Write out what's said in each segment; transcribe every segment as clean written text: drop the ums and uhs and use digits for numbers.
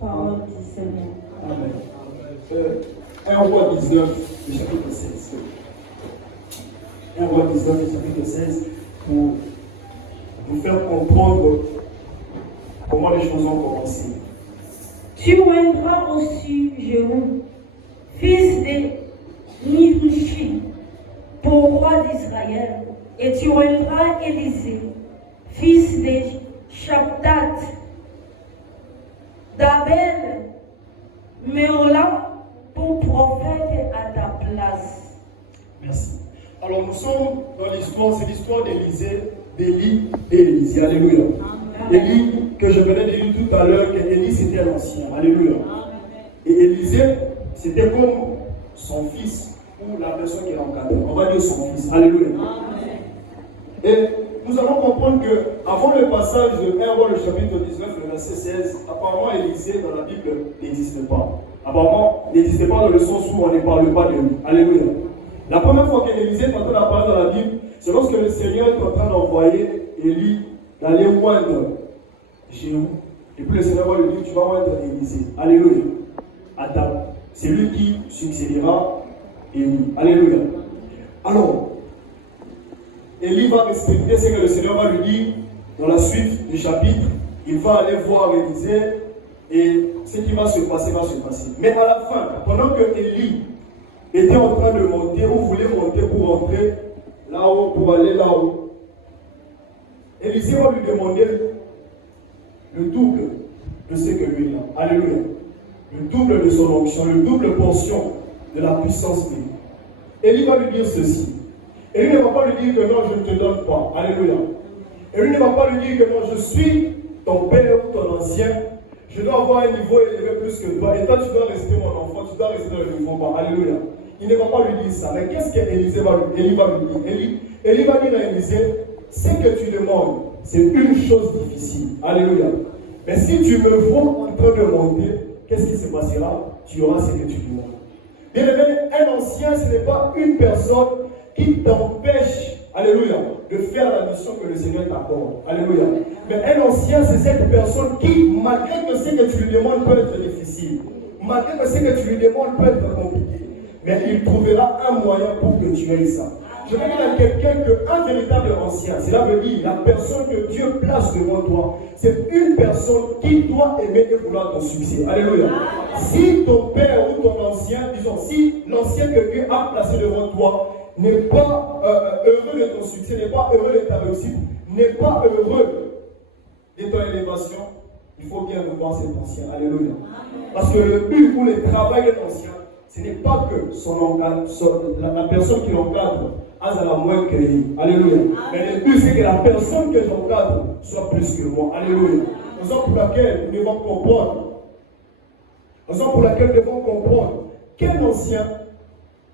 Parole du Seigneur. Amen. 1 Roi 19, le chapitre 16. 1 Roi 19, le chapitre 16, pour vous faire comprendre comment les choses ont commencé. Tu oindras aussi Jérôme, fils de Nimshi, pour roi d'Israël, et tu oindras Élisée, fils de Shaphat, d'Abel, Méola, pour prophète à ta place. Merci. Alors nous sommes dans l'histoire, c'est l'histoire d'Élie et Élisée. Alléluia. Élie, que je venais de dire tout à l'heure, que Élie c'était l'ancien. Alléluia. Et Élisée, c'était comme son fils ou la personne qui l'encadrait. On va dire son fils. Alléluia. Et nous allons comprendre que avant le passage de 1 Roi, le chapitre 19, le verset 16, apparemment Élisée dans la Bible n'existe pas. Apparemment, n'existe pas dans le sens où on ne parle pas de lui. Alléluia. La première fois qu'Élisée est en train d'apparaître dans la Bible, c'est lorsque le Seigneur est en train d'envoyer Élie d'aller oindre Jéhu. Et puis le Seigneur va lui dire, tu vas oindre Élisée. Alléluia. Adam. C'est lui qui succédera Élie. Alléluia. Alors, Élie va respecter ce que le Seigneur va lui dire dans la suite du chapitre. Il va aller voir Élisée et ce qui va se passer va se passer. Mais à la fin, pendant que Élie était en train de monter ou voulait monter pour rentrer là-haut, pour aller là-haut, Élisée va lui demander le double de ce que lui a. Alléluia. Le double de son onction, le double portion de la puissance de lui. Élie va lui dire ceci. Élie ne va pas lui dire que non, je ne te donne pas. Alléluia. Élie ne va pas lui dire que non, je suis ton père ou ton ancien. Je dois avoir un niveau élevé plus que toi. Et toi, tu dois rester mon enfant. Tu dois rester dans le niveau bas. Alléluia. Il ne va pas lui dire ça. Mais qu'est-ce qu'Élisée va lui dire? Élie va dire à Élisée, ce que tu demandes, c'est une chose difficile. Alléluia. Mais si tu me vois en train de monter, qu'est-ce qui se passera? Tu auras ce que tu demandes. Bien aimé, un ancien, ce n'est pas une personne qui t'empêche, alléluia, de faire la mission que le Seigneur t'accorde. Alléluia. Mais un ancien, c'est cette personne qui, malgré que ce que tu lui demandes peut être difficile, malgré que ce que tu lui demandes peut être compliqué, mais il trouvera un moyen pour que tu aies ça. Je veux dire à quelqu'un qu'un véritable ancien, cela veut dire la personne que Dieu place devant toi, c'est une personne qui doit aimer et vouloir ton succès. Alléluia. Si ton père ou ton ancien, disons, si l'ancien que Dieu a placé devant toi n'est pas heureux de ton succès, n'est pas heureux de ta réussite, n'est pas heureux de ton élévation, il faut bien revoir cet ancien. Alléluia. Parce que le but ou le travail de l'ancien, ce n'est pas que la personne qui l'encadre a la moins que lui. Alléluia. Mais le but, c'est que la personne que j'encadre soit plus que moi. Alléluia. Raison pour laquelle nous devons comprendre. Raison pour laquelle nous devons comprendre qu'un ancien,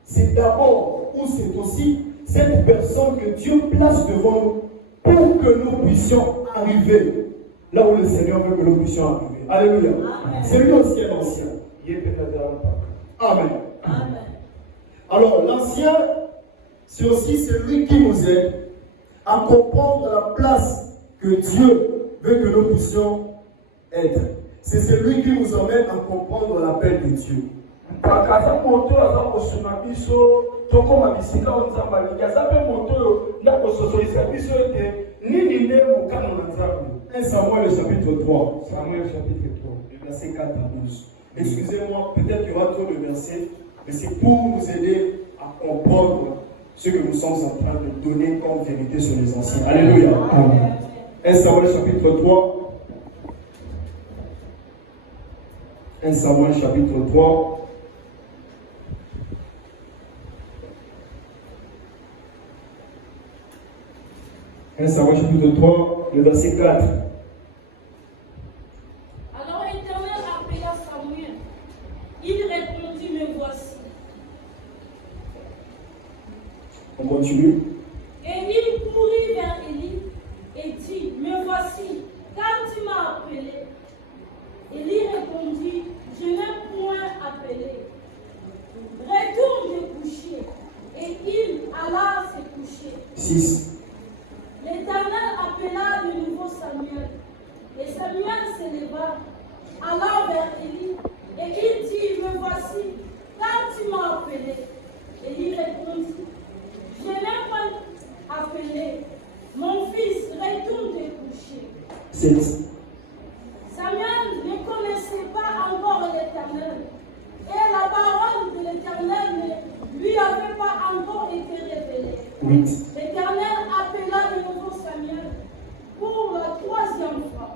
c'est d'abord ou c'est aussi cette personne que Dieu place devant nous pour que nous puissions arriver là où le Seigneur veut que nous puissions arriver. Alléluia. C'est lui aussi un ancien. Il est peut-être dans le Amen. Amen. Alors, l'ancien, c'est aussi celui qui nous aide à comprendre la place que Dieu veut que nous puissions être. C'est celui qui nous emmène à comprendre l'appel de Dieu. Un Samuel, le chapitre 3. Samuel, chapitre 3. Le verset 4 à 12. Excusez-moi, peut-être qu'il y aura trop de versets, mais c'est pour nous aider à comprendre ce que nous sommes en train de donner comme vérité sur les anciens. Alléluia. Amen. 1 Samuel chapitre 3. 1 Samuel chapitre 3. Un Samuel chapitre 3, le verset 4. Alors l'Éternel appela Samuel. Il répondit, me voici. On continue. Et il courut vers Élie et dit, me voici, car tu m'as appelé. Élie répondit, je n'ai point appelé. Retourne te coucher. Et il alla se coucher. 6. L'Éternel appela de nouveau Samuel. Et Samuel s'éleva, alla 8. L'Éternel appela de nouveau Samuel pour la 3e fois.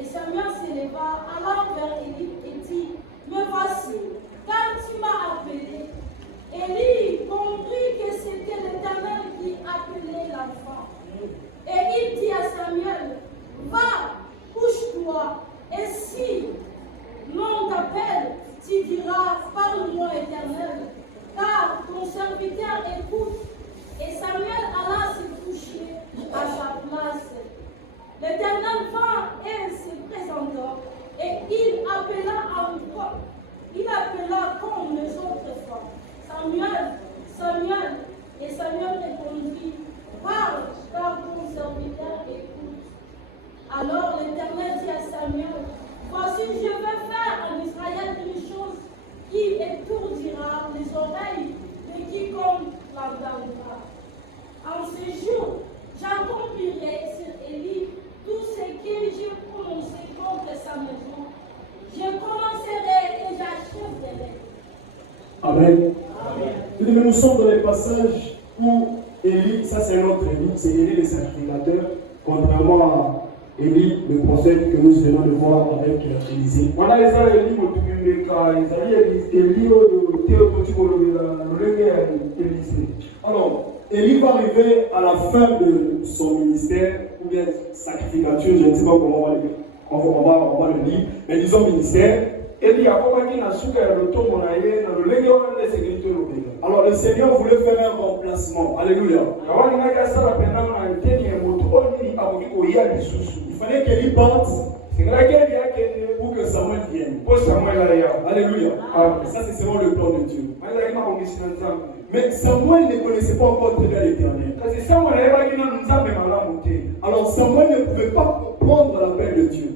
Et Samuel s'éleva, alla vers Élie et dit, me voici, car tu m'as appelé. Élie comprit que c'était l'Éternel qui appelait l'enfant. Et il dit à Samuel, va, couche-toi, et si l'on t'appelle, tu diras, parle-moi Éternel, car ton serviteur écoute. Et Samuel alla se coucher à sa place. L'Éternel vint et se présenta, et il appela encore. Il appela comme les autres fois. Samuel, Samuel. Et Samuel répondit, parle, car ton serviteur écoute. Alors l'Éternel dit à Samuel, voici, je vais faire en Israël une chose qui étourdira les oreilles de quiconque l'entendra. En ce jour, j'accomplirai sur Élie tout ce que j'ai prononcé contre sa maison. Je commencerai et j'achèverai. Amen. Amen. Nous sommes dans les passages où Élie, ça c'est notre Élie, c'est Élie le sacrificateur, contrairement à Élie le prophète que nous venons de voir avec Élisée. Alors, Élie va arriver à la fin de son ministère, ou bien sacrificature, je ne sais pas comment on va le dire, mais disons ministère. Alors le Seigneur voulait faire un remplacement. Alléluia. Il fallait qu'Élie parte pour que Samuel vienne. Alléluia. Ça c'est selon le plan de Dieu. Mais Samuel ne connaissait pas encore très bien l'Éternel. Alors Samuel ne pouvait pas comprendre l'appel de Dieu.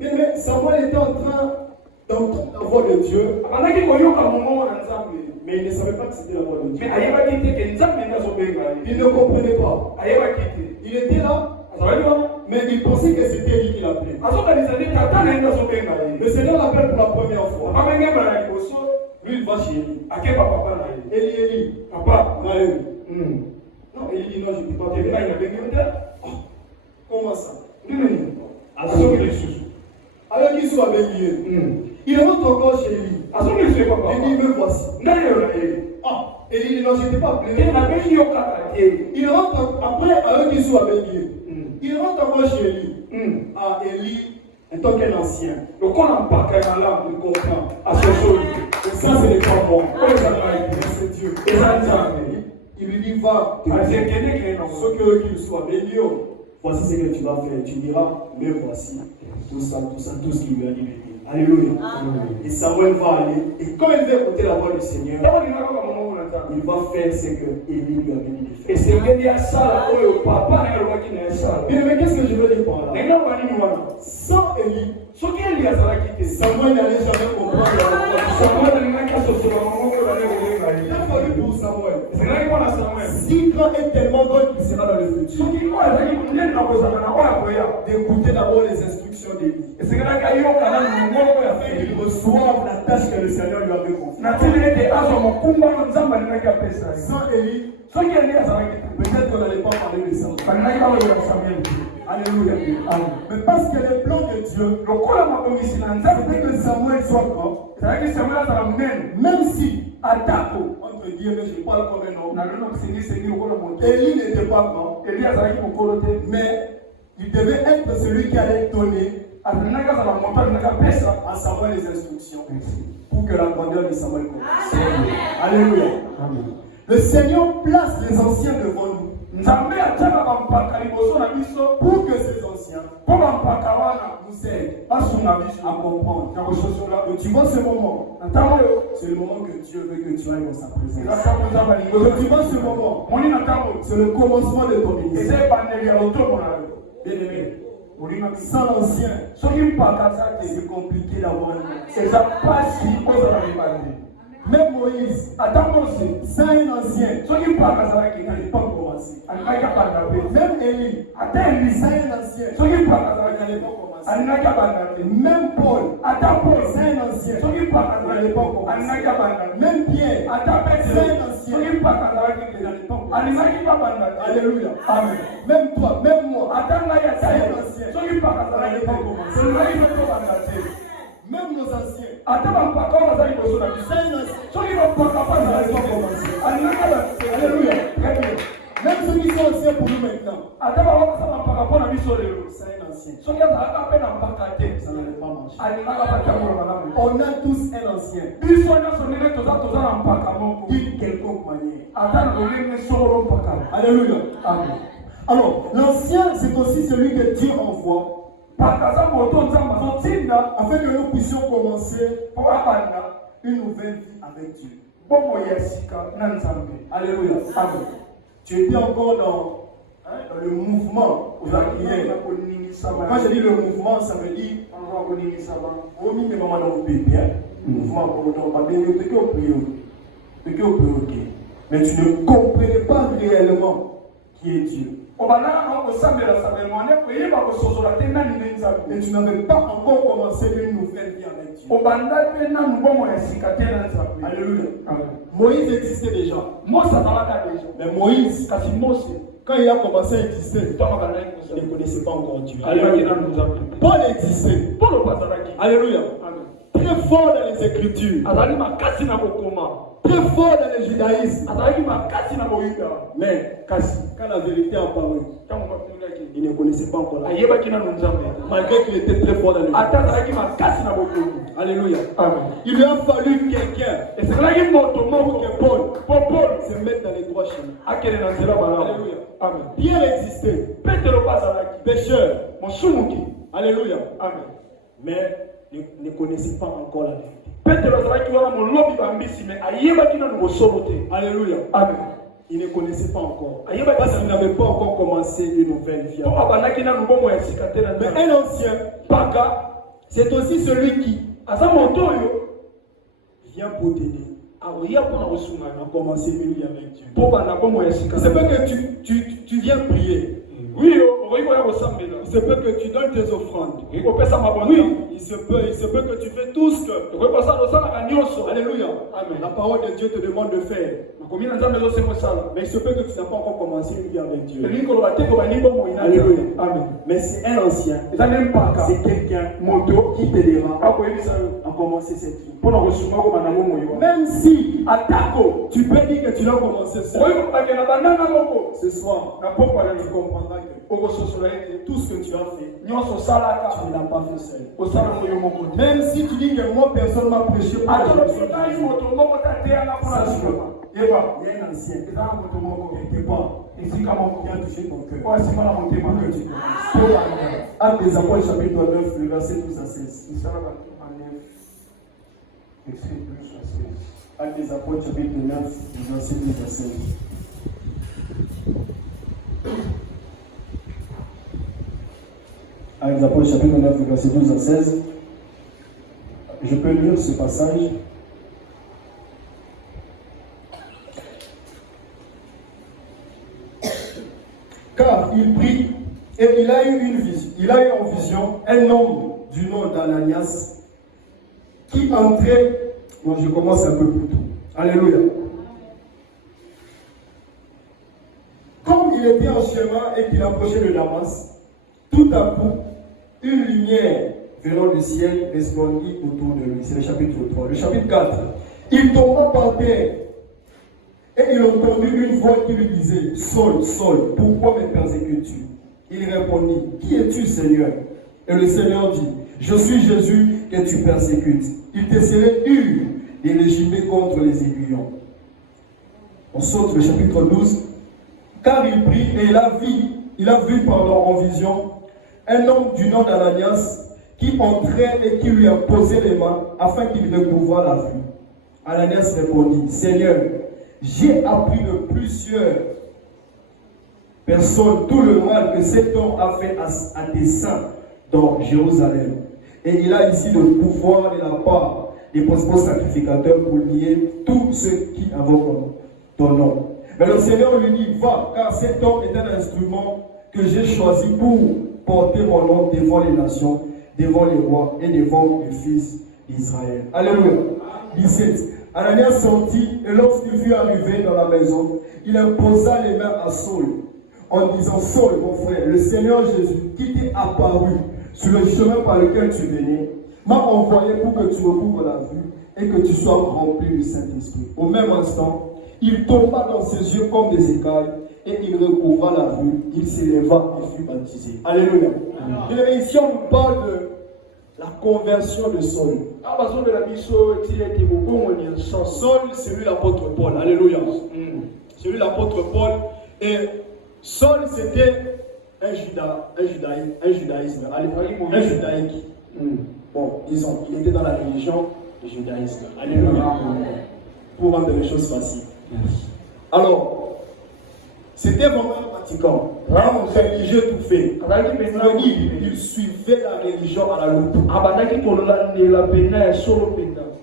Mais Samuel était en train d'entendre la voix de Dieu. Mais il ne savait pas que c'était la voix de Dieu. Il ne comprenait pas. Il était là, mais il pensait que c'était lui qui l'appelait. Le Seigneur l'appelle pour la première fois. Lui, il va chez Élie. Élie, papa, Maël. Non, Élie dit non, je ne dis pas que. Comment ça? Alors qu'il soit béni. Il rentre encore chez Élie. Il dit, me voici. Élie dit non, je n'étais pas appelé. Il rentre après, alors qu'il soit béni. Il rentre encore chez Élie. Élie, en tant qu'un ancien, il comprend. Ça, ce n'est pas bon. C'est Dieu. Il lui dit, va, ce que qu'il soit béni. Voici ce que tu vas faire. Tu diras, mais voici tout ce qu'il lui a dit. Alléluia. Et Samuel va aller. Et quand il va écouter la voix du Seigneur, il va faire ce que Élie lui avait dit de faire. Mais qu'est-ce que je veux dire par là? Sans Élie, Samuel n'allait jamais comprendre la voix du Seigneur. Il a fallu pour Samuel. Si grand est tellement grand qu'il sera dans le futur, d'écouter d'abord les instructions d'Élie. Afin qu'il reçoive la tâche que le Seigneur lui avait confiée. Sans Élie, peut-être qu'on n'allait pas parler de ça. Alléluia. Mais parce que le plan de Dieu, c'était que Samuel soit grand. Même si, entre guillemets, je parle comme un homme, Élie n'était pas grand, mais il devait être celui qui allait donner à Samuel les instructions pour que la grandeur de Samuel commence. Alléluia. Le Seigneur place les anciens devant nous pour que ces anciens nous aident à comprendre. Donc, tu vois ce moment, c'est le moment que Dieu veut que tu ailles dans sa présence. Donc, tu vois ce moment, c'est le commencement de ton ministère. Bien-aimé, sans l'ancien, c'est compliqué d'avoir un. Même Moïse, sans un ancien, il n'allait pas commencer. commencé. Même Élie, c'est un ancien. Il n'allait pas commencer. Même Paul, c'est un ancien. Il n'allait pas commencer. Même Pierre, c'est un ancien. Il n'allait pas commencer. Alléluia. Amen. Même toi, même moi, c'est un ancien. Il n'allait pas commencer. Même nos anciens. C'est un ancien. Alléluia. Même ceux qui sont anciens pour nous maintenant. C'est un ancien. Ça n'allait pas marcher. On a tous un ancien. D'une quelconque manière. Alléluia. Amen. Alors, l'ancien, c'est aussi celui que Dieu envoie afin que nous puissions commencer une nouvelle vie avec Dieu. Alléluia. Amen. Tu étais encore dans le mouvement. Quand je dis le mouvement, ça veut dire mais tu ne comprenais pas réellement qui est Dieu. Et tu n'avais pas encore commencé une nouvelle vie avec Dieu. Alléluia. Moïse existait déjà. Mais Moïse, quand il a commencé à exister, il ne connaissait pas encore Dieu. Alléluia. Paul existait. Alléluia. Très fort dans les Écritures. Très fort dans le judaïsme. Mais quand la vérité a apparu, il ne connaissait pas encore la vérité. Malgré qu'il était très fort dans le judaïsme. Alléluia. Amen. Il lui a fallu quelqu'un pour que Paul se mette dans les droits chemins. Alléluia. Amen. Pierre existait. Pécheur. Alléluia. Amen. Mais ne connaissait pas encore la vérité. Alléluia. Amen. Il ne connaissait pas encore. Parce qu'il n'avait pas encore commencé une nouvelle vie. Mais un ancien, c'est aussi celui qui vient pour t'aider à commencer une vie avec Dieu. C'est pas que tu viens prier. Oui, il se peut que tu donnes tes offrandes. Oui, il se peut que tu fais tout ce que. Alléluia. Amen. La parole de Dieu te demande de faire. Mais il se peut que tu n'as pas encore commencé une vie avec Dieu. Alléluia. Amen. Mais c'est un ancien. C'est quelqu'un qui t'aidera à commencer cette vie. Même si tu peux dire que tu l'as commencé seul. Ce soir, tu comprendras que tout ce que tu as fait, tu ne l'as pas fait seul. Même si tu dis que moi, personne ne m'a prêché pour il y a un ancien quelque part qui a touché ton cœur. Actes des Apôtres, chapitre 9, le verset 12 à 16. Actes des Apôtres, chapitre 9, le verset 12 à 16. Actes des Apôtres, chapitre 9, le verset 12 à 16. Je peux lire ce passage. Car il prit et il a eu une vision. Il a eu en vision un homme du nom d'Ananias qui entrait. Bon, je commence un peu plus tôt. Alléluia. Comme il était en chemin et qu'il approchait de Damas, tout à coup, une lumière venant du ciel resplendit autour de lui. C'est le chapitre 3. Le chapitre 4. Il tomba par terre. Et il entendit une voix qui lui disait: Saul, Saul, pourquoi me persécutes-tu? Il répondit: Qui es-tu, Seigneur? Et le Seigneur dit: Je suis Jésus que tu persécutes. Il te serait dur de légitimer contre les aiguillons. On saute le chapitre 12. Car il prit et il a vu en vision un homme du nom d'Ananias qui entrait et qui lui a posé les mains afin qu'il recouvrât la vue. Ananias répondit: Seigneur, j'ai appris de plusieurs personnes tout le mal que cet homme a fait à tes saints dans Jérusalem. Et il a ici le pouvoir de la part des principaux sacrificateurs pour lier tous ceux qui invoquent ton nom. Mais le Seigneur lui dit, va, car cet homme est un instrument que j'ai choisi pour porter mon nom devant les nations, devant les rois et devant les fils d'Israël. Alléluia. 17. Ananias sortit et lorsqu'il fut arrivé dans la maison, il imposa les mains à Saul en disant, Saul, mon frère, le Seigneur Jésus, qui t'est apparu sur le chemin par lequel tu venais, m'a envoyé pour que tu recouvres la vue et que tu sois rempli du Saint-Esprit. Au même instant, il tomba dans ses yeux comme des écailles et il recouvra la vue. Il s'éleva et fut baptisé. Alléluia. Et ici, on parle de la conversion de Saul. Saul, c'est lui l'apôtre Paul. Alléluia. C'est lui l'apôtre Paul. Et Saul, c'était un judaïsme. Un judaïque. Bon, disons, il était dans la religion du judaïsme. Alléluia. Pour rendre les choses faciles. Alors, c'était vraiment un pratiquant, un religieux tout fait. Il suivait la religion à la loupe.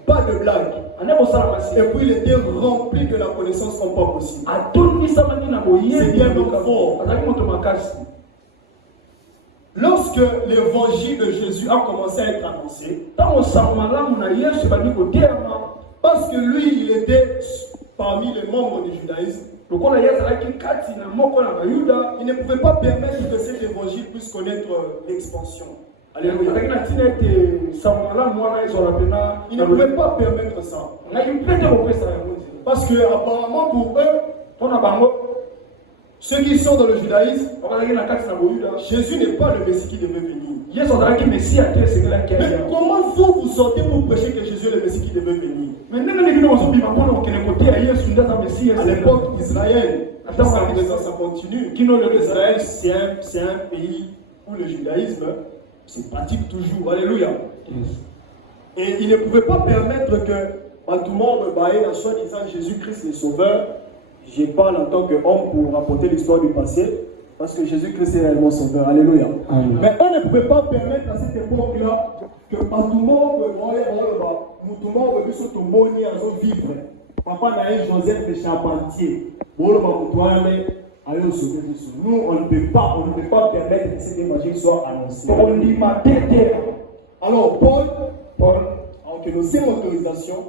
Pas de blague. Et puis il était rempli de la connaissance comme pas possible. C'est bien fort. Lorsque l'évangile de Jésus a commencé à être annoncé, parce que lui, il était parmi les membres du judaïsme, il ne pouvait pas permettre que cet évangile puisse connaître l'expansion. Alléluia. Il ne pouvait pas permettre ça. Parce que apparemment pour eux, ceux qui sont dans le judaïsme, Jésus n'est pas le Messie qui devait venir. Mais comment vous sortez pour prêcher que Jésus est le Messie qui devait venir? À l'époque d'Israël, ça continue. Israël, c'est un pays où le judaïsme se pratique toujours. Alléluia. Et il ne pouvait pas permettre que tout le monde baille en soi-disant Jésus-Christ le Sauveur. Je parle en tant qu'homme pour rapporter l'histoire du passé. Parce que Jésus-Christ est réellement sauveur. Alléluia. Amen. Mais on ne pouvait pas permettre à cette époque-là que tout le monde puisse vivre. Papa n'a eu Joseph le charpentier. Nous, on ne peut pas permettre que cet évangile soit annoncé. Alors, Paul a donné une autorisation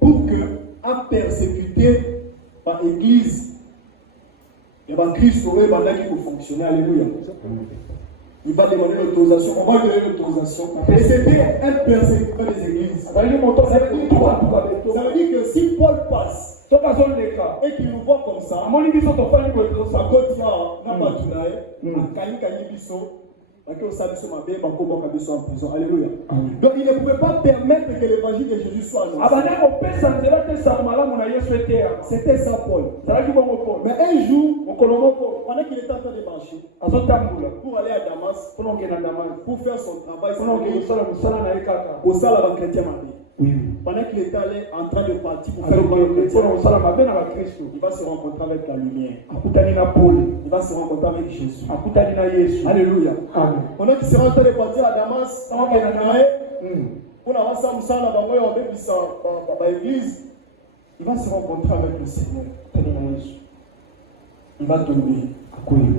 pour que, à persécuter par l'église, il va Christ sauver, il faut fonctionner. Alléluia. Il va demander l'autorisation. On va lui donner l'autorisation. Et c'était un persécuteur des églises. Ça veut dire que si Paul passe et qu'il nous voit comme ça, Alléluia. Donc il ne pouvait pas permettre que l'évangile de Jésus soit annoncé. C'était ça Paul. Mais un jour, pendant qu'il était en train de marcher pour aller à Damas, pour faire son travail, au salle chrétien. Oui. Pendant qu'il était allé en train de partir pour faire le chrétien, il va se rencontrer avec la lumière. Il va se rencontrer avec Jésus. Alléluia. Amen. Pendant qu'il sera en train de partir à Damas, pour avancer dans l'église, il va se rencontrer avec le Seigneur. Il va tomber à courir.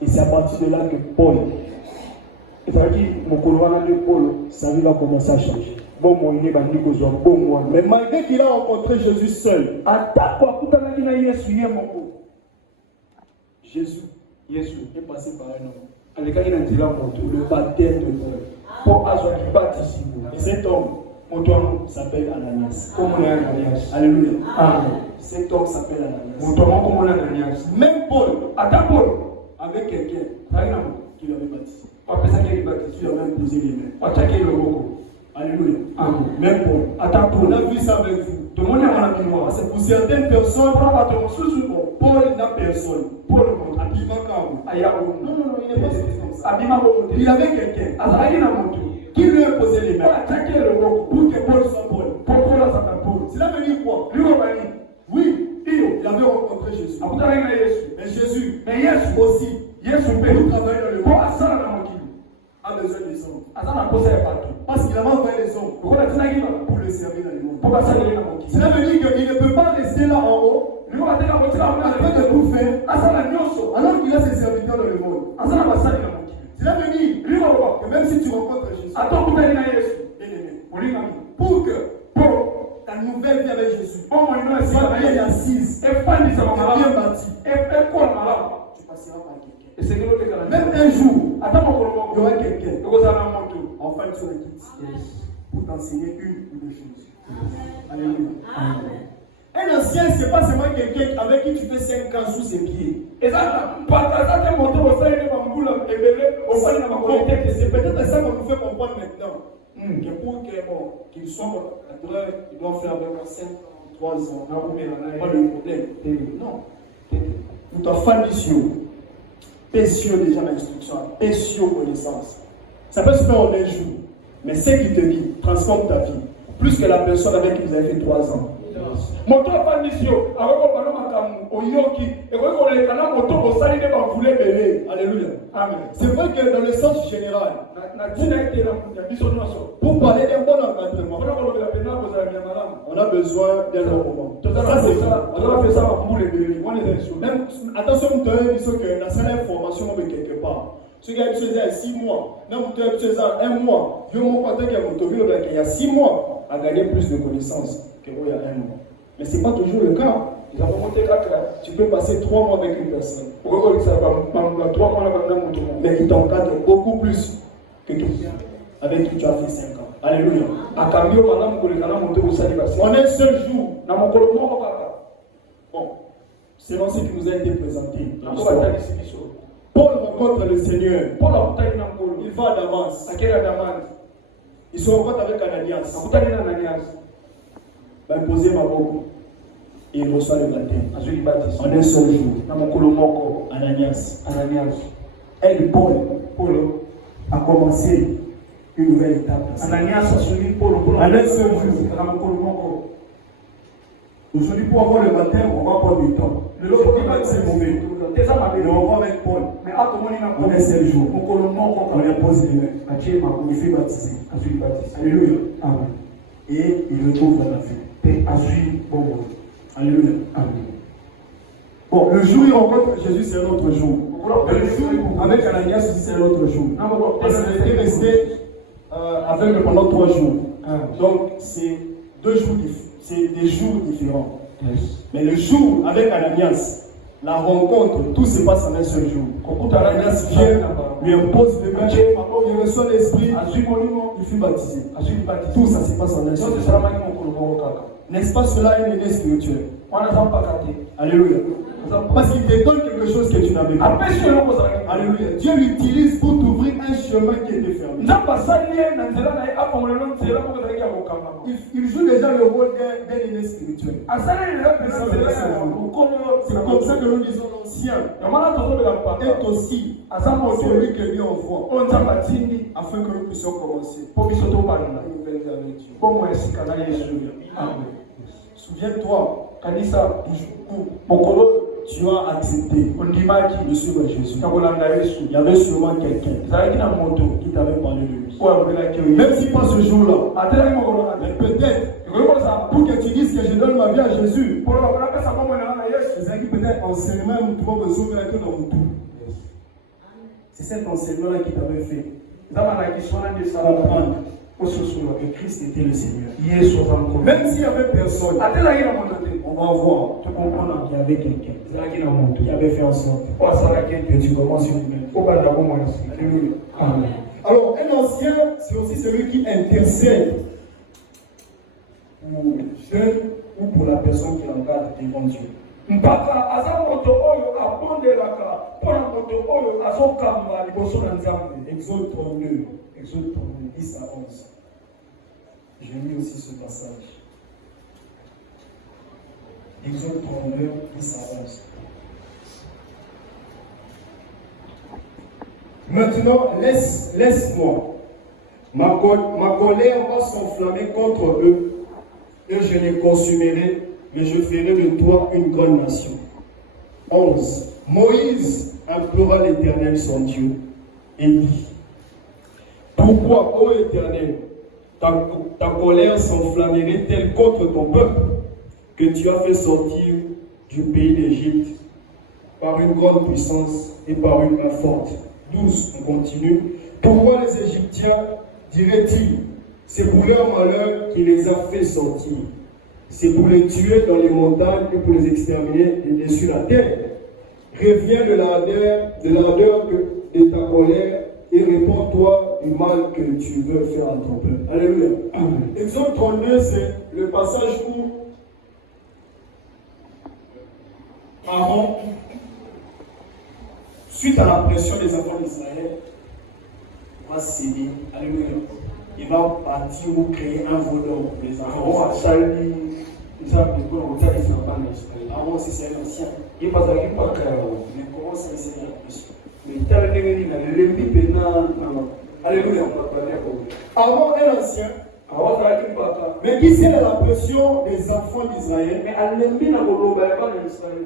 Et c'est à partir de là que Paul, sa vie va commencer à changer. Mais malgré qu'il a rencontré Jésus seul, Jésus est passé par un homme. Le baptême de Paul. Et cet homme s'appelle Ananias. Alléluia. Amen. Cet homme s'appelle Ananias. Même Paul, avec quelqu'un qui l'avait baptisé. Tu as même posé les mains. Alléluia. Amen. Même Paul. On a vu ça avec vous. C'est pour certaines personnes, Paul n'a personne. Paul non, il n'est pas comme ça. Il avait quelqu'un qui lui a posé les mains pour que Paul soit Paul. Cela veut dire quoi? Oui, il avait rencontré Jésus. Mais Jésus aussi, pour travailler dans le monde, a besoin de sang. Parce qu'il a envoyé les hommes pour le servir dans le monde. Cela veut dire qu'il ne peut pas rester là en haut après de tout faire alors qu'il a ses serviteurs dans le monde. Cela veut dire que même si tu rencontres Jésus, pour que ta nouvelle vie avec Jésus soit bien assise, bien bâtie, tu passeras par quelqu'un. Même un jour, il y aura quelqu'un en fin de soirée pour t'enseigner une ou deux choses. Alléluia. Amen. Un ancien, ce n'est pas seulement quelqu'un avec qui tu fais 5 ans sous ses pieds. C'est peut-être ça qu'on nous fait comprendre maintenant. Que pour qu'ils soient adreux, ils doivent faire avec 5 ans, 3 ans. Pas de problème. Non. Pour ta famille, pétio déjà l'instruction, pétio connaissance. Ça peut se faire en un jour. Mais ce qui te dit, transforme ta vie. Plus que la personne avec qui vous avez fait 3 ans. Alléluia. Amen. C'est vrai que dans le sens général, pour parler d'un bon encadrement, on a besoin d'un bon moment. Ça, c'est ça. Même, attention, vous devez dire que la seule information est quelque part. Ce qui a été 6 mois, même vous devez dire 1 mois. Il y a 6 mois à gagner plus de connaissances qu'il y a 1 mois. Mais ce n'est pas toujours le cas. Tu peux passer 3 mois avec une personne. Mais qui t'encadre beaucoup plus que quelqu'un avec qui tu as fait 5 ans. Alléluia. On est un seul jour. Bon, selon ce qui nous a été présenté. Paul rencontre le Seigneur. Il va à Damas. Ils se rencontrent avec Ananias. Il va poser ma boue. Et il reçoit le baptême. En un seul jour. Ananias. Et Paul a commencé une nouvelle étape. En un seul jour. Aujourd'hui, pour avoir le baptême, on va prendre du temps. C'est mauvais. Mais on va avec Paul. En un seul jour. On lui pose les mains. Il fait baptiser. Alléluia. Amen. Et il retrouve dans la vie. Alléluia. Amen. Bon, le jour où il rencontre Jésus, c'est un autre jour. Le jour avec Ananias, c'est un autre jour. Parce qu'il était resté avec pendant 3 jours. Donc, c'est 2 jours différents. C'est des jours différents. Mais le jour avec Ananias, la rencontre, tout se passe en un seul jour. Quand Ananias vient, lui impose le main, il reçoit l'esprit, il fut baptisé. Tout ça se passe en un seul jour. N'est-ce pas cela une idée spirituelle? Alléluia. Parce qu'il te donne quelque chose que tu n'avais pas. Alléluia. Dieu l'utilise pour t'ouvrir un chemin qui était fermé. Il joue déjà le rôle d'un aîné spirituel. C'est comme ça que nous disons l'ancien est aussi celui que Dieu envoie afin que nous puissions commencer. Souviens-toi, Kanisa, tu as accepté de suivre Jésus. Il y avait sûrement quelqu'un qui t'avait parlé de lui. Même si pas ce jour-là, mais peut-être pour que tu dises que je donne ma vie à Jésus, c'est peut-être enseignement où tu vas me sauver que dans mon tout. C'est cet enseignement-là qui t'avait fait comprendre que Christ était le Seigneur. Même s'il n'y avait personne, on va voir qu'il y avait quelqu'un qui avait fait en sorte que tu commences une nouvelle. Alléluia. Amen. Alors, un ancien, c'est aussi celui qui intercède pour le jeune ou pour la personne qui l'encadre devant Dieu. Exode 32, 10 à 11. J'ai mis aussi ce passage. Exode 32, 10 à 11. Maintenant, laisse-moi. Ma colère va s'enflammer contre eux, et je les consumerai, mais je ferai de toi une grande nation. 11. Moïse implora l'Éternel son Dieu et dit: Pourquoi, ô Éternel, ta colère s'enflammerait telle contre ton peuple que tu as fait sortir du pays d'Égypte par une grande puissance et par une main forte. 12, on continue. Pourquoi les Égyptiens diraient-ils, c'est pour leur malheur qu'il les a fait sortir. C'est pour les tuer dans les montagnes et pour les exterminer dessus la terre. Reviens de l'ardeur de ta colère et réponds-toi du mal que tu veux faire à ton peuple. Alléluia. Exode 32, c'est le passage où Aaron, suite à la pression des enfants d'Israël, va céder. Alléluia. Il va partir ou créer un voleur pour les enfants. Aaron, c'est un ancien. Mais comment ça c'est la pression? Alléluia. Aaron est ancien. Mais qui sait la pression des enfants d'Israël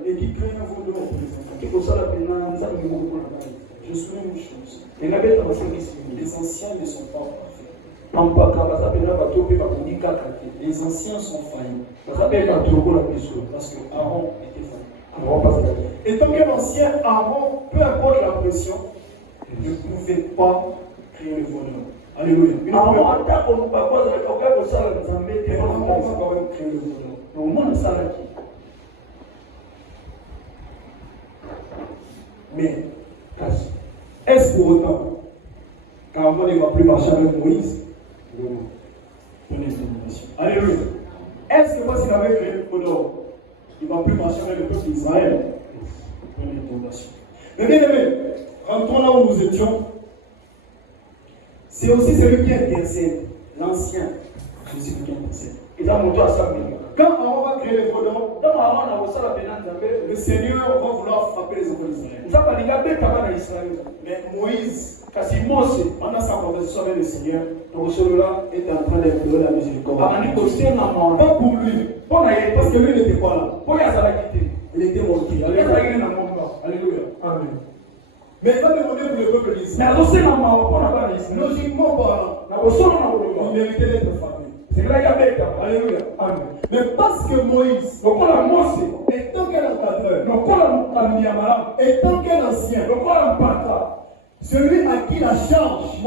et qui crée un voleur pour les enfants. Je souviens une chose. Les anciens ne sont pas parfaits. Les anciens sont faillis. Parce que Aaron était failli. Et tant qu'ancien, Aaron, peu importe la pression, ne pouvait pas créer le voleur. Alléluia. Aaron créer le voleur. Mais, est-ce pour autant qu'Aaron ne va plus marcher avec Moïse? Alléluia. Est-ce que moi, s'il avait créé le voleur, il ne va plus marcher avec le peuple d'Israël? Mais bien aimé, rentrons là où nous étions. C'est aussi celui qui intercède, l'ancien. C'est celui qui intercède. Quand Aaron va créer les voleurs, le Seigneur va vouloir frapper les enfants d'Israël. Mais Moïse, pendant sa conversation avec le Seigneur, est en train d'implorer la miséricorde. Pas pour lui, parce que lui n'était pas là. Il était monté. Alléluia. Amen. Mais il va demander pour le peuple d'Israël. Logiquement parlant, il méritait d'être frappé. Alléluia. Amen. Mais parce que Moïse, étant qu'un encadreur, étant qu'un ancien, celui à qui la charge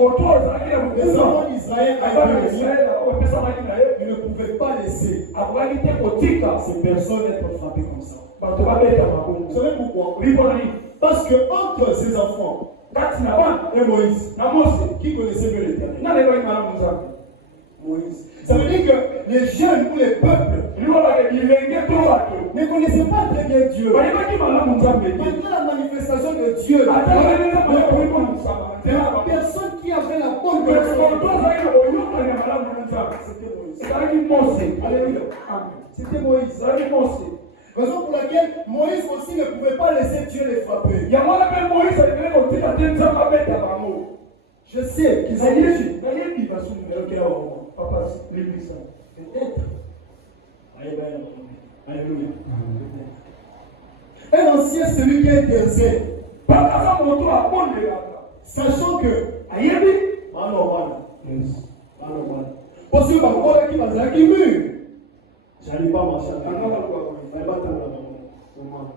des enfants d'Israël a été remise, il ne pouvait pas laisser ces personnes être frappées comme ça. Vous savez pourquoi? Parce que entre ces enfants et Moïse, qui connaissait mieux l'Éternel? Moïse. Ça veut dire que les jeunes ou les peuples ne connaissaient pas très bien Dieu. Maintenant, la manifestation de Dieu, personne qui avait la bonne connaissance, c'était Moïse. Alléluia. C'était Moïse. Raison pour laquelle Moïse aussi ne pouvait pas laisser Dieu les frapper. Je sais qu'ils ont dit. Peut-être. Alléluia. Un ancien, celui qui intercède. Sachant que. Possible encore qui va dire qui mûre. J'allais pas marcher avec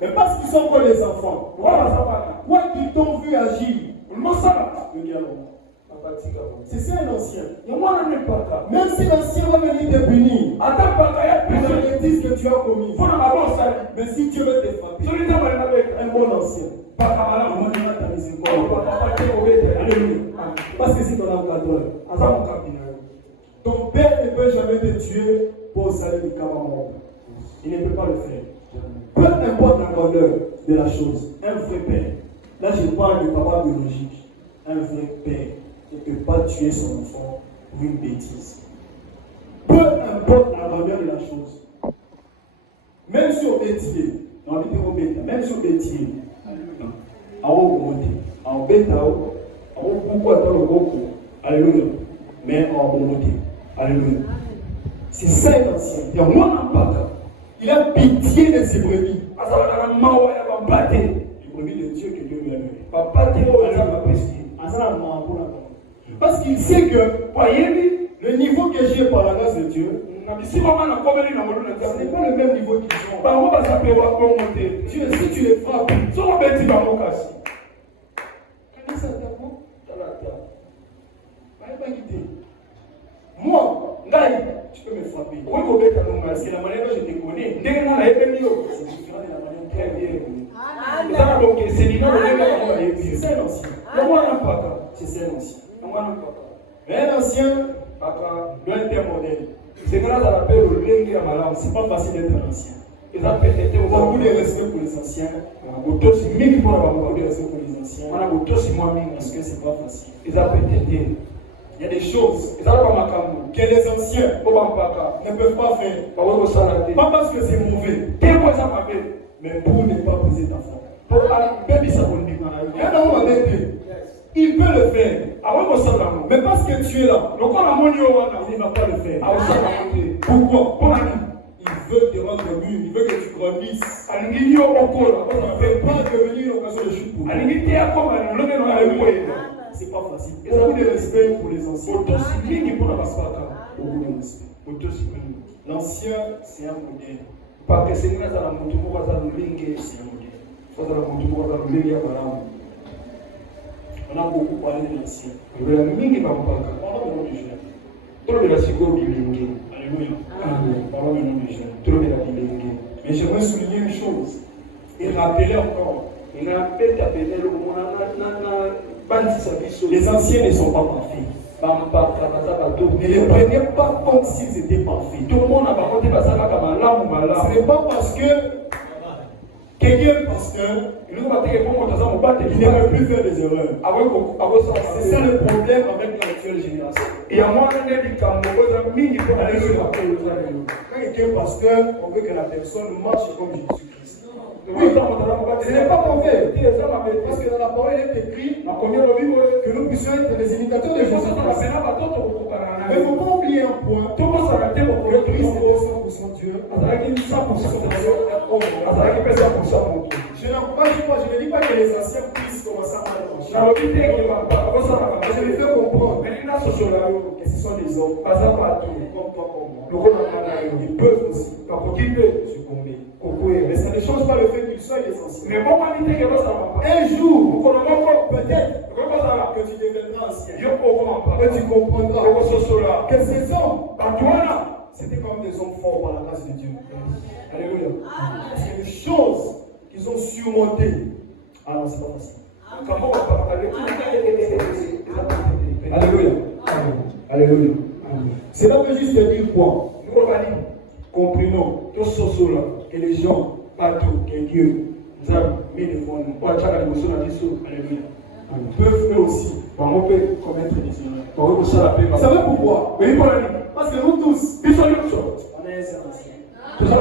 mais parce qu'ils sont comme les enfants. Quoi qu'ils t'ont vu agir. C'est ça un ancien. Même si l'ancien va venir te punir pour la bêtise que tu as commise. Mais si Dieu veut te frapper, un bon ancien. Alléluia. Parce que c'est ton encadreur. Ton père ne peut jamais te tuer pour saler du camarade. Il ne peut pas le faire. Peu importe la grandeur de la chose, un vrai père. Là, je parle de papa biologique. Un vrai père ne peut pas tuer son enfant pour une bêtise. Peu importe la grandeur de la chose. Même sur Bétier, même sur Bétier, alléluia. Mais en remonté. Alléluia. C'est ça l'ancien. Il a pitié de ses brebis. Les brebis de Dieu que Dieu lui a donné. Parce qu'il sait que Le niveau que j'ai par la grâce de Dieu, ce n'est pas le même niveau qu'ils ont. Dieu, si tu les frappes, moi, tu peux me frapper. Parce que la manière dont je te connais, c'est différent de la manière très bien. C'est ça l'ancien. C'est ça l'ancien. Mais un ancien doit être un modèle. C'est pas facile d'être un ancien. Beaucoup de respect pour les anciens. Beaucoup de respect pour les anciens. Parce que c'est pas facile. Il y a des choses que les anciens ne peuvent pas faire. Pas parce que c'est mauvais, mais pour ne pas briser ta foi. Il peut le faire. Mais parce que tu es là, il ne va pas le faire. Pourquoi? Il veut te rendre mûr, il veut que tu grandisses. Il ne veut pas devenir une occasion de chute pour toi. C'est pas facile. Il y a beaucoup de respect pour les anciens. Beaucoup de respect. L'ancien, c'est un modèle. C'est un modèle. On a beaucoup parlé de l'ancien. Parlons maintenant du jeune. Alléluia. Parlons maintenant du jeune. Mais j'aimerais souligner une chose. Et rappeler encore. Les anciens ne sont pas parfaits. Ne les prenez pas comme s'ils étaient parfaits. Ce n'est pas parce que quelqu'un est pasteur, il ne peut plus faire des erreurs. C'est ça le problème avec l'actuelle génération. Quand quelqu'un est pasteur, on veut que la personne marche comme Jésus-Christ. Oui, ce n'est pas mauvais. Parce que dans la parole, il est écrit que nous puissions être des imitateurs de Jésus-Christ. Mais il ne faut pas oublier un point. Le Christ est 100% Dieu. Je ne dis pas que les anciens puissent commencer à mal. Je les fais comprendre que ce sont des hommes comme toi, comme moi. Ils peuvent aussi succomber. Mais ça ne change pas le fait qu'ils soient des anciens. Un jour, peut-être que tu deviendras ancien. Que tu comprendras que ces hommes, c'était comme des hommes forts par la grâce de Dieu. Alléluia. Parce que les choses qu'ils ont surmontées, ah non, c'est pas facile. Alléluia. Alléluia. C'est là que juste dire quoi? Comprenons que les gens, partout, que Dieu nous a mis devant nous. Alléluia. Peuvent eux aussi commettre des erreurs. Vous savez pourquoi? Parce que nous tous, on est un ancien. Ça veut dire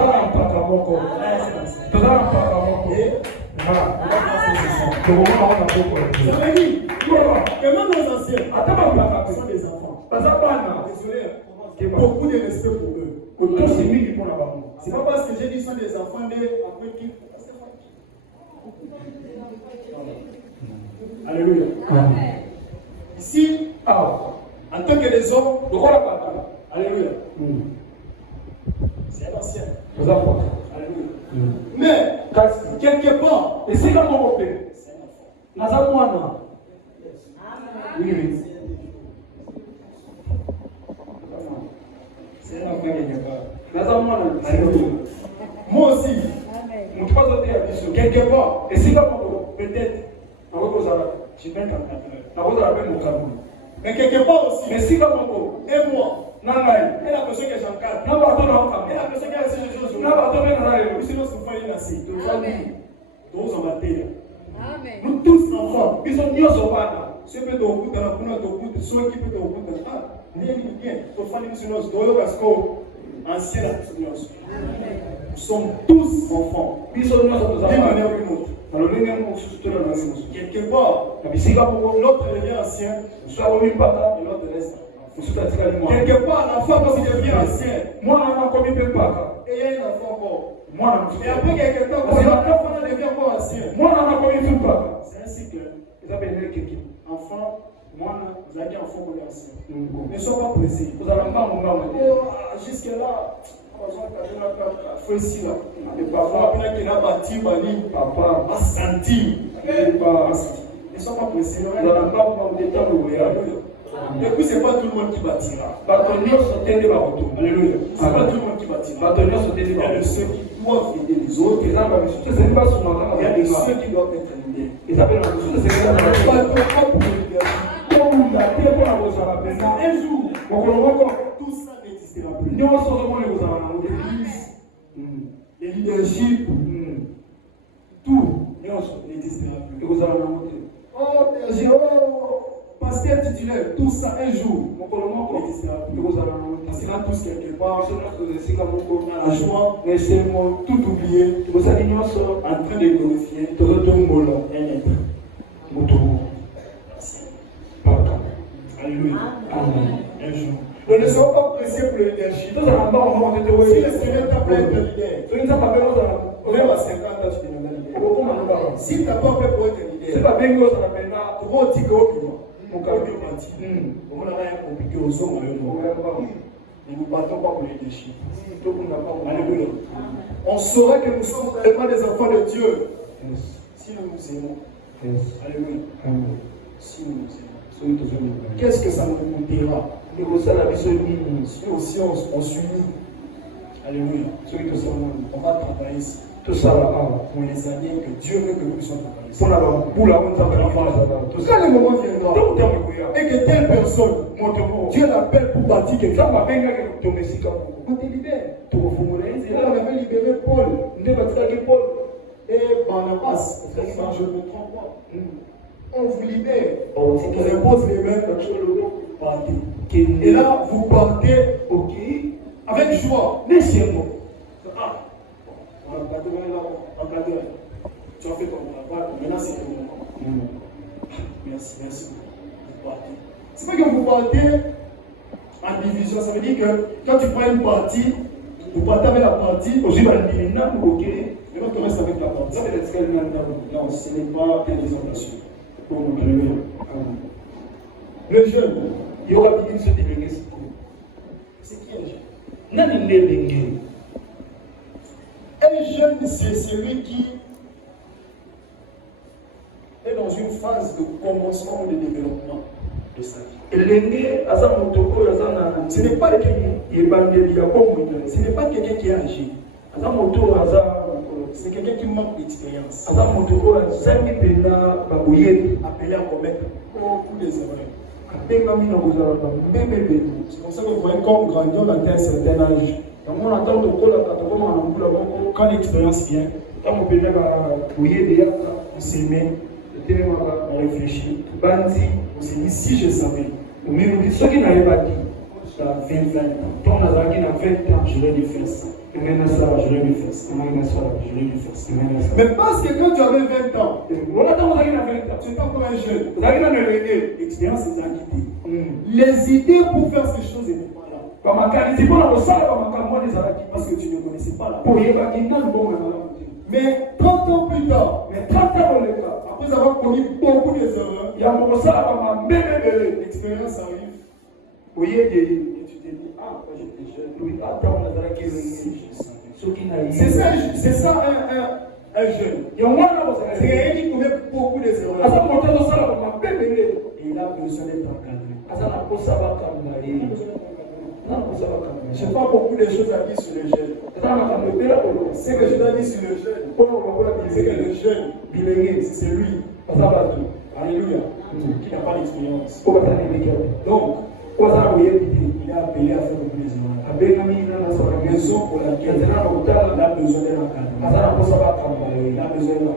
que même nos anciens sont des enfants. Désolé, beaucoup de respect pour eux. C'est pas parce que j'ai dit sont des enfants après qui. Alléluia. Ici, en tant que les hommes, alléluia. C'est un ancien. Alléluia. Mais, quelque part, et c'est comme on fait. C'est un enfant. Oui. C'est un enfant quelque part. Alléluia. Moi aussi. Quelque part, et c'est comme peut-être, je vais t'entendre. Mais quelque part aussi, et moi, et la personne que j'encadre, et la personne qui a ces choses, sinon c'est pas une assez. Nous tous enfants, ils sont mieux au bas. Ceux qui ont beaucoup de ceux qui ont beaucoup de temps, bien, il faut ancien nous sommes tous enfants. D'une manière ou d'une autre. Quelque part, l'autre devient ancien, et l'autre reste. Quelque part, l'enfant quand il devient ancien, et il y a un enfant encore. Et après quelque temps, quand l'enfant devient encore ancien, c'est un cycle. Enfant, Vous avez un fond ancien. Ne sois pas pressé. Vous allez pas jusque-là. Faut ici là. Mais parfois, il y a bâti, papa, à sentir. Ne sois pas pressé. Vous allez pas me détendre le voyage. Et puis, ce n'est pas tout le monde qui bâtira. Alléluia. Ce n'est pas tout le monde qui bâtira. Il y a ceux qui doivent aider les autres. Il y a des ceux qui doivent être aidés. Un jour, tout ça n'existera plus. Les leadership, tout n'existera plus. Oh, pasteur titulaire, tout ça un jour, n'existera plus. Ça sera tous quelque part, à la joie, tout oublié, en train de glorifier un être. Alléluia. Amen. Un jour. Nous ne sommes pas pressés pour l'énergie. Si le Seigneur t'appelle de leader, même à 50 ans, tu deviendras leader. Si tu n'as pas fait pour être leader, ne nous battons pas pour l'énergie. Alléluia. On saura que nous sommes vraiment des enfants de Dieu si nous nous aimons. Alléluia. Si nous nous aimons. Qu'est-ce que ça nous coûtera si aussi on s'unit? Alléluia. On va travailler ici. Tout ça pour les années que Dieu veut que nous puissions travailler. Quand le moment viendra et que telle personne, Dieu l'appelle pour bâtir quelque chose, on te libère. On avait libéré Paul et Barnabas. Je ne me trompe pas. On vous libère, on vous impose les mains, partez. Et là, vous partez avec joie. Ah, on a battu là, tu as fait ton travail, maintenant c'est ton moment. Merci. Vous partez. C'est pas que vous partez en division, ça veut dire que quand tu prends une partie, vous partez avec la partie, maintenant tu restes avec la partie. Non, ce n'est pas une présentation. Le jeune, il y aura une seule déléguée. C'est qui un jeune? Un jeune, c'est celui qui est dans une phase de commencement ou de développement de sa vie. Ce n'est pas quelqu'un qui est âgé. C'est quelqu'un qui manque d'expérience. Appelé à commettre beaucoup des erreurs. C'est pour ça que vous voyez quand on grandit, on atteint un certain âge. Quand l'expérience vient, on s'est mis, on réfléchit, on s'est dit si je savais. À 20 ans, je vais lui faire ça. Mais parce que quand tu avais 20 ans, tu n'es pas encore un jeune. L'expérience est acquittée. Les idées pour faire ces choses n'étaient pas là. Parce que tu ne connaissais pas là. Mais 30 ans plus tard, après avoir commis beaucoup d'erreurs, l'expérience arrive. Et tu te dis, ah, quand j'étais jeune, c'est ça un jeune. C'est quelqu'un qui commet beaucoup d'erreurs. Et il a besoin d'être encadré. Je n'ai pas beaucoup de choses à dire sur le jeune. Ce que je dois dire sur le jeune, c'est que le jeune, c'est lui. Alléluia. Qui n'a pas d'expérience. Donc, il a appelé à faire beaucoup d'erreurs. La raison pour laquelle il a besoin d'un encadrement. Il a besoin d'un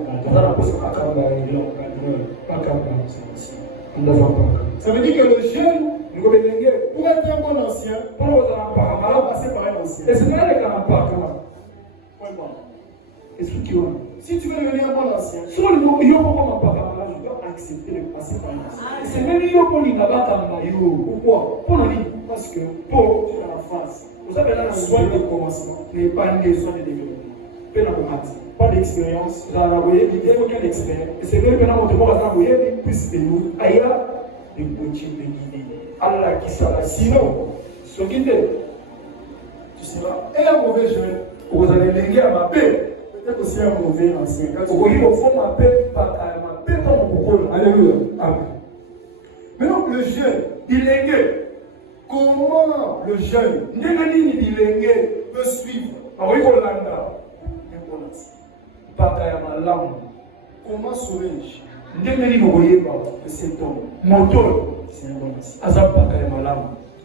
encadrement. Ça veut dire que le jeune, pour être un bon ancien, il va passer par un ancien. Si tu veux devenir un bon ancien, tu dois accepter de passer par un ancien. Pourquoi? Parce que pour tu es en face. Vous avez là le soin de commencement, mais pas un besoin de développement. Pas d'expérience. Il n'y a aucune expérience. Et c'est vrai que nous avons plus de nous. de coacher, de guider. Allah qui sera sinon, ce qui t'aide, tu seras un mauvais jeune. Vous allez léguer à ma paix. Peut-être aussi un mauvais ancien. Vous voyez, au fond, ma paix, pas ma paix, pas mon pourquoi. Alléluia. Amen. Maintenant, le jeune, il est comment le jeune, peut suivre? Comment saurais-je? C'est ton moteur. C'est un bon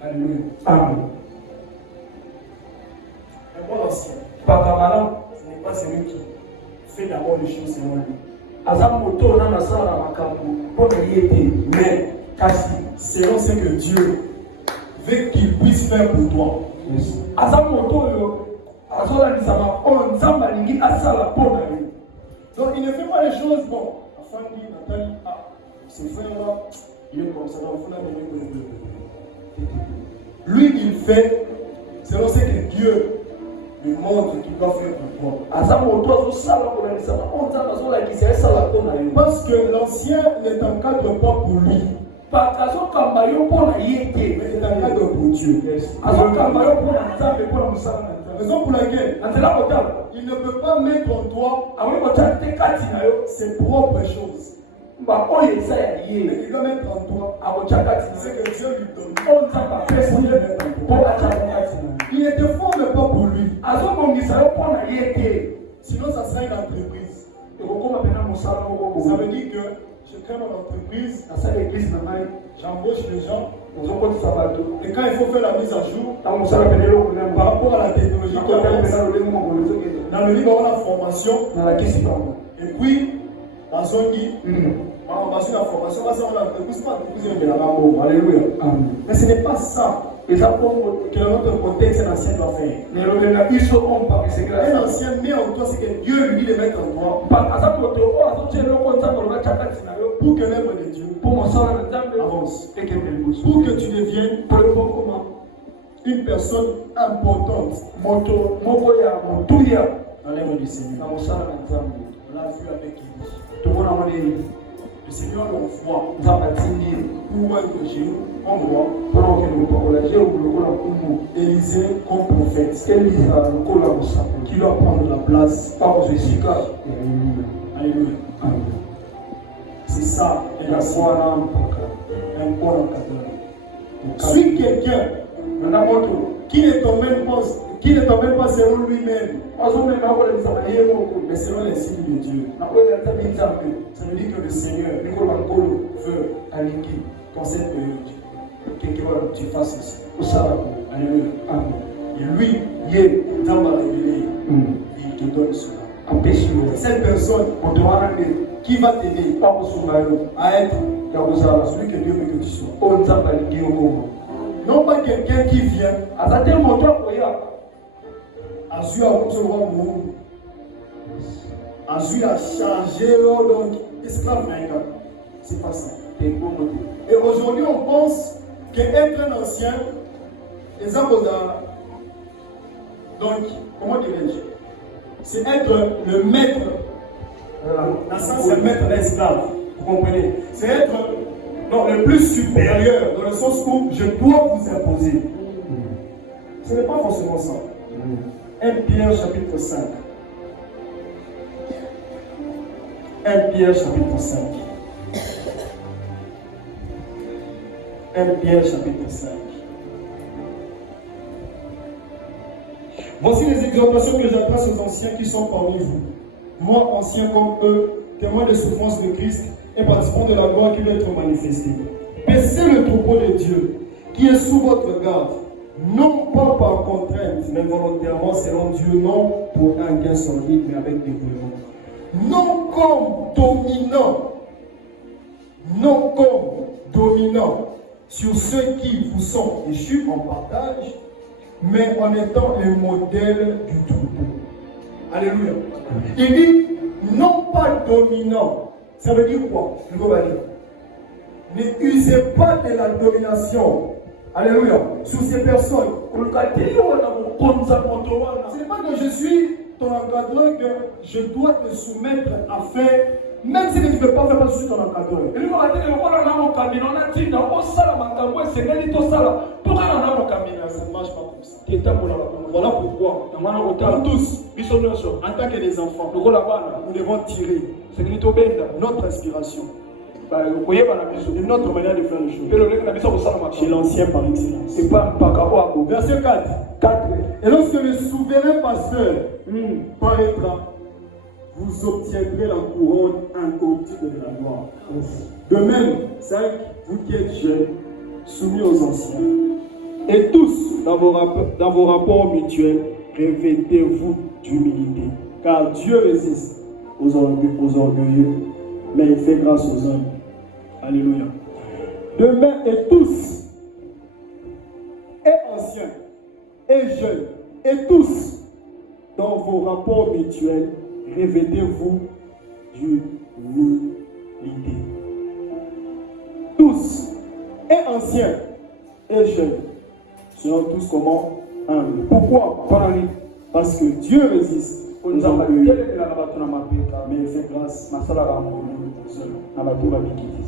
Alléluia. Amen. Un bon ancien. Ce n'est pas celui qui fait d'abord les choses selon lui. Mais selon ce que Dieu veut qu'il puisse faire pour toi. Donc il ne fait pas les choses bon. Afin de dire, Nathalie, ce frère-là, il est comme ça. Lui, il fait selon ce que Dieu lui montre qu'il doit faire pour toi. Parce que l'ancien ne t'encadre pas pour lui. Mais il t'encadre pour Dieu. Raison pour laquelle il ne peut pas mettre en toi ses propres choses. Mais il doit mettre en toi ce que Dieu lui donne. Il ne te forme pas pour lui. Sinon, ça sera une entreprise. Ça veut dire que je crée mon entreprise, j'embauche les gens, et quand il faut faire la mise à jour par rapport à la technologie, dans le livre, on a la formation, et puis, dans son guide, on va sur la formation, on a l'entreprise, pas l'entreprise de la mort. Alléluia. Mais ce n'est pas ça que notre contexte ancien doit faire. Un ancien met en toi ce que Dieu lui dit de mettre en toi pour que l'œuvre de Dieu avance. Pour que tu deviennes une personne importante dans l'œuvre du Seigneur. On l'a vu avec Élie. Le Seigneur l'envoie pour être Jéhu, on voit Élisée comme prophète qui doit prendre la place de Jessica. Alléluia. C'est ça, et la foi un bon encadreur. Suis quelqu'un qui ne t'emmène pas selon lui-même, mais selon les signes de Dieu. Ça veut dire que le Seigneur veut aligner dans cette période que tu fasses ceci. Alléluia. Et lui, il t'a révélé, il te donne cela. Cette personne qui va t'aider à être celui que Dieu veut que tu sois. Non pas quelqu'un qui vient Azui a chargé donc esclave. C'est pas ça. Et aujourd'hui on pense qu'être un ancien, donc comment dirais-je, c'est être le maître. Dans le sens c'est maître l'esclave. Vous comprenez? C'est être le plus supérieur, dans le sens où je dois vous imposer. Ce n'est pas forcément ça. 1 Pierre chapitre 5. 1 Pierre chapitre 5. 1 Pierre chapitre 5. Voici les exhortations que j'adresse aux anciens qui sont parmi vous. Moi, ancien comme eux, témoin des souffrances de Christ et participant de la gloire qui va être manifestée. Paissez le troupeau de Dieu qui est sous votre garde. Non pas par contrainte, mais volontairement selon Dieu, non pour un gain sordide, mais avec dévouement. Non comme dominant sur ceux qui vous sont échus en partage, mais en étant le modèle du troupeau. Alléluia. Il dit non pas dominant. Ça veut dire quoi? Ne usez pas de la domination. Alléluia. Sur ces personnes. Ce n'est pas que je suis ton encadreur que je dois te soumettre à faire Même si tu ne peux pas faire parce que tu es ton encadreur. Ça ne marche pas comme ça. Voilà pourquoi, nous tous, en tant que des enfants, nous devons tirer notre inspiration de notre manière de faire les choses. Chez l'ancien par excellence. Verset 4. Et lorsque le souverain pasteur paraîtra, vous obtiendrez la couronne incorruptible de la gloire. De même, 5, vous qui êtes jeunes, soumis aux anciens. Et tous, dans vos rapports mutuels, revêtez-vous d'humilité. Car Dieu résiste aux orgueilleux, mais il fait grâce aux hommes. Alléluia. De même, et tous, et anciens, et jeunes, et tous, dans vos rapports mutuels, revêtez-vous d'humilité. Tous, et anciens, et jeunes, seront tous comment humbles. Pourquoi? Parce que Dieu résiste aux orgueilleux, mais il fait grâce aux hommes.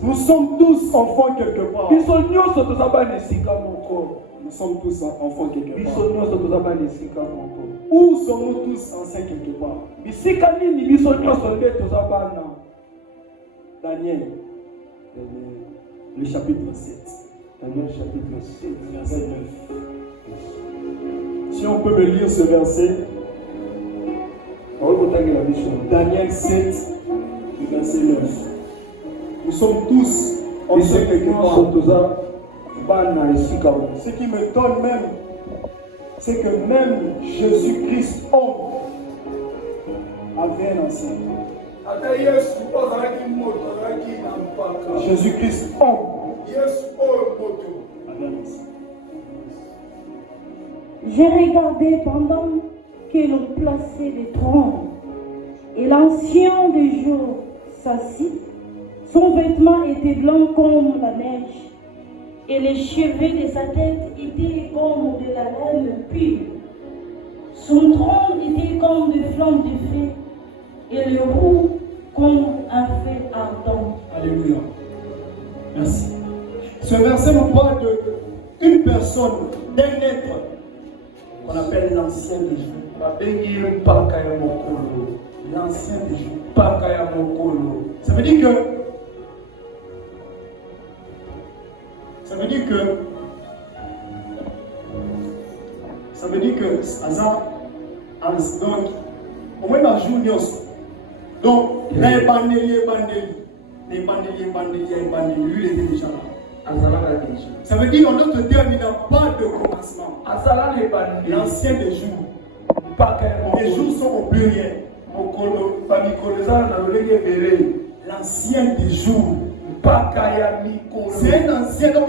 Nous sommes tous enfants quelque part. Nous sommes tous enfants quelque part. Où sommes-nous tous anciens quelque part? Daniel, le chapitre 7. Daniel chapitre 7, verset 9. Si on peut me lire ce verset, Daniel 7, verset 9. Nous sommes tous anciens quelque part. Ce qui me donne même, c'est que même Jésus-Christ, homme, avait un ancien. Jésus-Christ, homme, avait un ancien. J'ai regardé pendant que l'on plaçait des trônes, et l'ancien des jours s'assit. Son vêtement était blanc comme la neige, et les cheveux de sa tête étaient comme de la laine pure. Son trône était comme des flammes de feu, et le roux comme un feu ardent. Alléluia. Merci. Ce verset nous parle d'une personne, d'un être qu'on appelle l'ancien des jours. L'ancien des jours. Ça veut dire que donc au moins un jour donc là il lui était déjà là. Ça veut dire en d'autres termes, il n'a pas de commencement. L'ancien des jours. Les jours sont au pluriel. L'ancien des jours. C'est un ancien, donc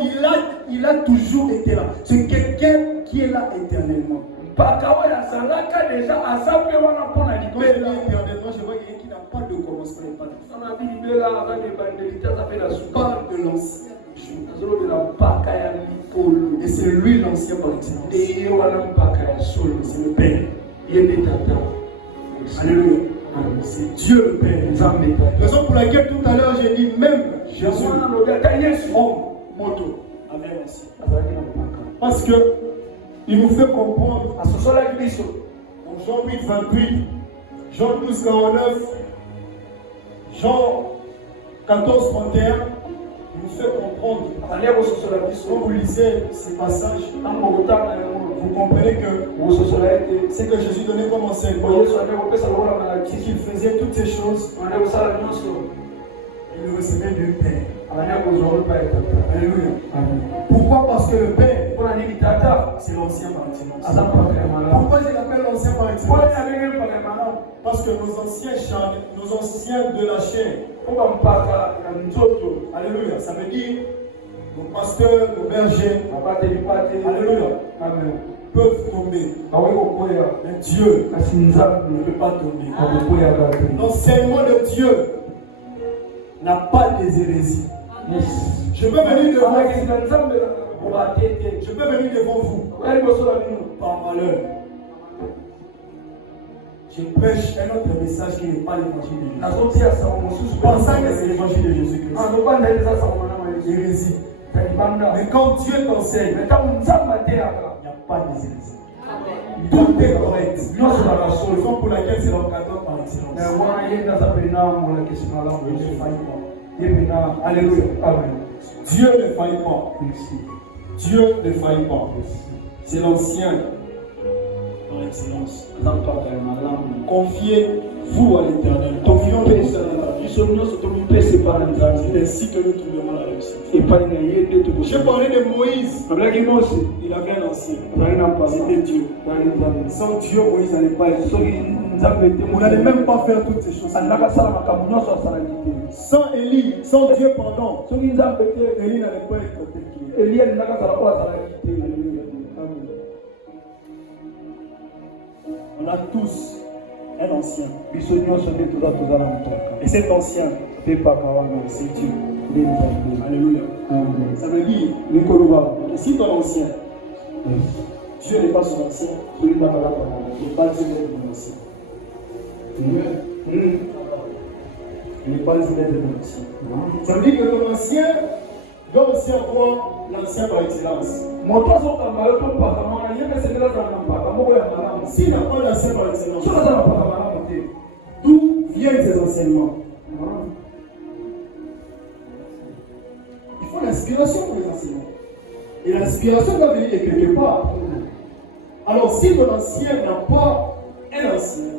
il a toujours été là. C'est quelqu'un qui est là éternellement. Mais éternellement, je vois quelqu'un qui n'a pas de commencement et pas de fin. Parle de l'ancien. Et c'est lui l'ancien par excellence. C'est le Père. Alléluia. C'est Dieu le Père. Raison pour laquelle tout à l'heure j'ai dit même Jésus. Moto. Amen. Parce que il nous fait comprendre. Donc Jean 8, 28, Jean 12, 49, Jean 14, 31. Il nous fait comprendre. Quand vous lisez ces passages, vous comprenez que c'est que Jésus donnait comme enseignement. C'est qu'il faisait toutes ces choses. Il le recevait du Père. Alléluia. Pourquoi? Parce que le Père, c'est l'ancien par excellence. Pourquoi je l'appelle l'ancien par excellence? Parce que nos anciens de la chair. Alléluia. Ça veut dire nos pasteurs, nos bergers. Alléluia. Amen. Peuvent tomber. Mais Dieu ne peut pas tomber. L'enseignement de Dieu n'a pas des hérésies. Je peux venir devant vous. Je peux venir devant vous par malheur. je prêche un autre message qui n'est pas l'évangile de Jésus. Pensant que c'est l'évangile de Jésus-Christ. Hérésie. Mais quand Dieu t'enseigne, il n'y a pas d'hérésie. Tout est correct. C'est la raison pour laquelle c'est l'encadrement par excellence. Alléluia. Dieu ne faillit pas. Dieu ne faillit pas. C'est l'ancien par excellence. Confiez-vous à l'Éternel. Confions-nous à l'Éternel. C'est ainsi que nous trouverons la réussite. J'ai parlé de Moïse. Il avait un ancien. C'était Dieu. Sans Dieu, Moïse n'allait pas être. On n'allait même pas faire toutes ces choses. Sans Élie, sans Dieu, pardon, Élie n'allait pas être tel qu'il est. On a tous un ancien. Et cet ancien, c'est Dieu. Alléluia. Ça veut dire que si ton ancien, Dieu n'est pas son ancien, il n'est pas Dieu de l'ancien. Il n'est pas Dieu de l'ancien. Ça veut dire que ton ancien doit aussi avoir l'ancien par excellence. S'il n'a pas l'ancien par excellence, d'où viennent ces enseignements? Il faut l'inspiration pour les enseignements. Et l'inspiration doit venir de quelque part. Alors si ton ancien n'a pas un ancien,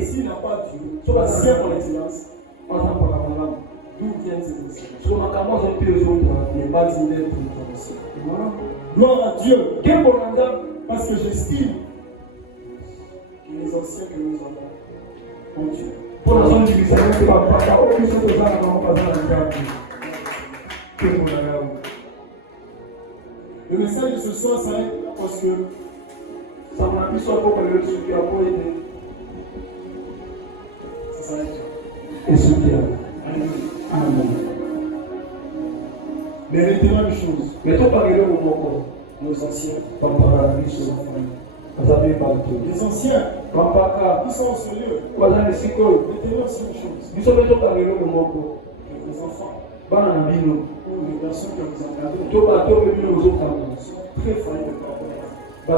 s'il n'a pas Dieu, son ancien par excellence, d'où viennent ces enseignements? Il n'est pas digne d'être ton ancien. Gloire à Dieu. Parce que j'estime que les anciens que nous avons ont Dieu. Le message de ce soir s'arrête parce que ça s'arrête. Et ce qui est. Amen. Mais retenons une chose. Nos anciens. Les anciens, ils sont au sérieux. Retenons aussi une chose. Que vos enfants, ou les personnes que vous encadrez, sont très faillis de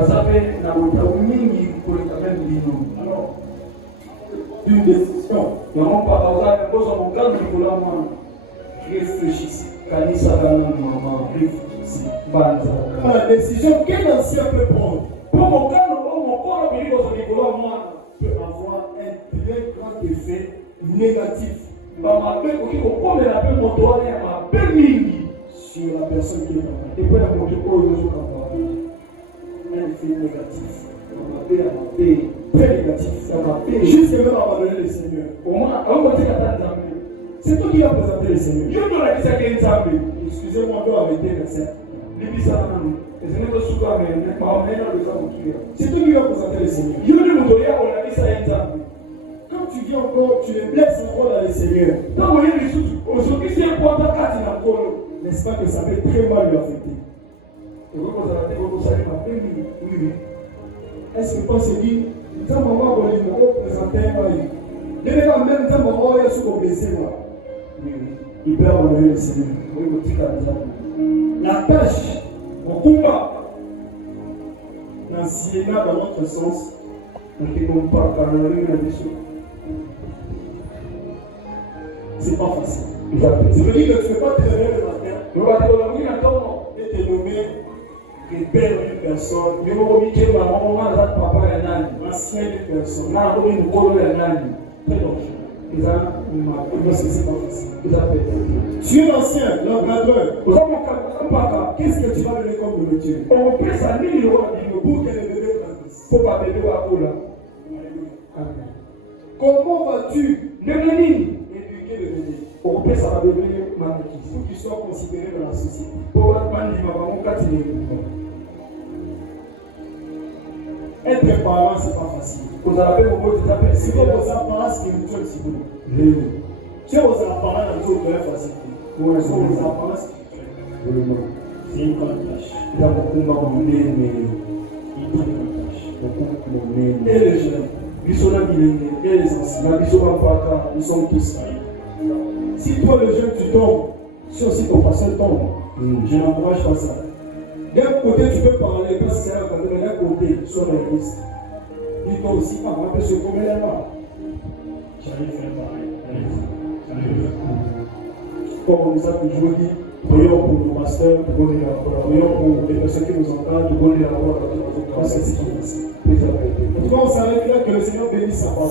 alors, une décision. Réfléchissez. La décision qu'un ancien peut prendre peut avoir un très grand effet négatif sur la personne qui est en un effet négatif. Très négatif. Juste même abandonner le Seigneur. C'est toi qui as présenté le Seigneur. Excusez-moi, on doit arrêter le Seigneur. C'est toi qui vas présenter le Seigneur. Quand tu viens encore, tu les blesses encore dans le Seigneur. N'est-ce pas que ça peut très mal lui affecter? Est-ce que quand c'est dit, quand maman va lui présenter un mari, même quand maman va se blesser, il peut abandonner le Seigneur. La tâche, mon combat, l'ancienat dans notre sens, c'est pas facile. Ça veut dire que tu ne peux pas te réveiller le matin et te nommer rebelle une personne, ancien une personne, très dangereux. C'est pas facile. Tu es l'ancien, l'encadreur. Qu'est-ce que tu vas donner comme nourriture pour que le bébé transmisse? Comment vas-tu éduquer le bébé pour qu'il soit considéré dans la société? Être parent, c'est pas facile. Si vous avez vos apparences spirituelles, si vous si vos apparences dans tout est facile. Vos apparences spirituelles, c'est une grande tâche. Une très grande tâche. Et les jeunes, et les anciens, nous sommes tous faillis. Si toi le jeune tu tombes, si aussi ton pasteur tombe, je n'encourage pas ça. D'un côté tu peux parler, parce que c'est un côté, mais d'un côté, sois réaliste. Dis-toi aussi, on peut se commettre là-bas. J'arrive à faire pareil. Comme on nous a toujours dit, prions pour nos pasteurs, prions pour les personnes qui nous entendent, pour donner la voix à notre c'est ce qui est ici. En tout cas, on s'arrête là, que le Seigneur bénisse sa parole.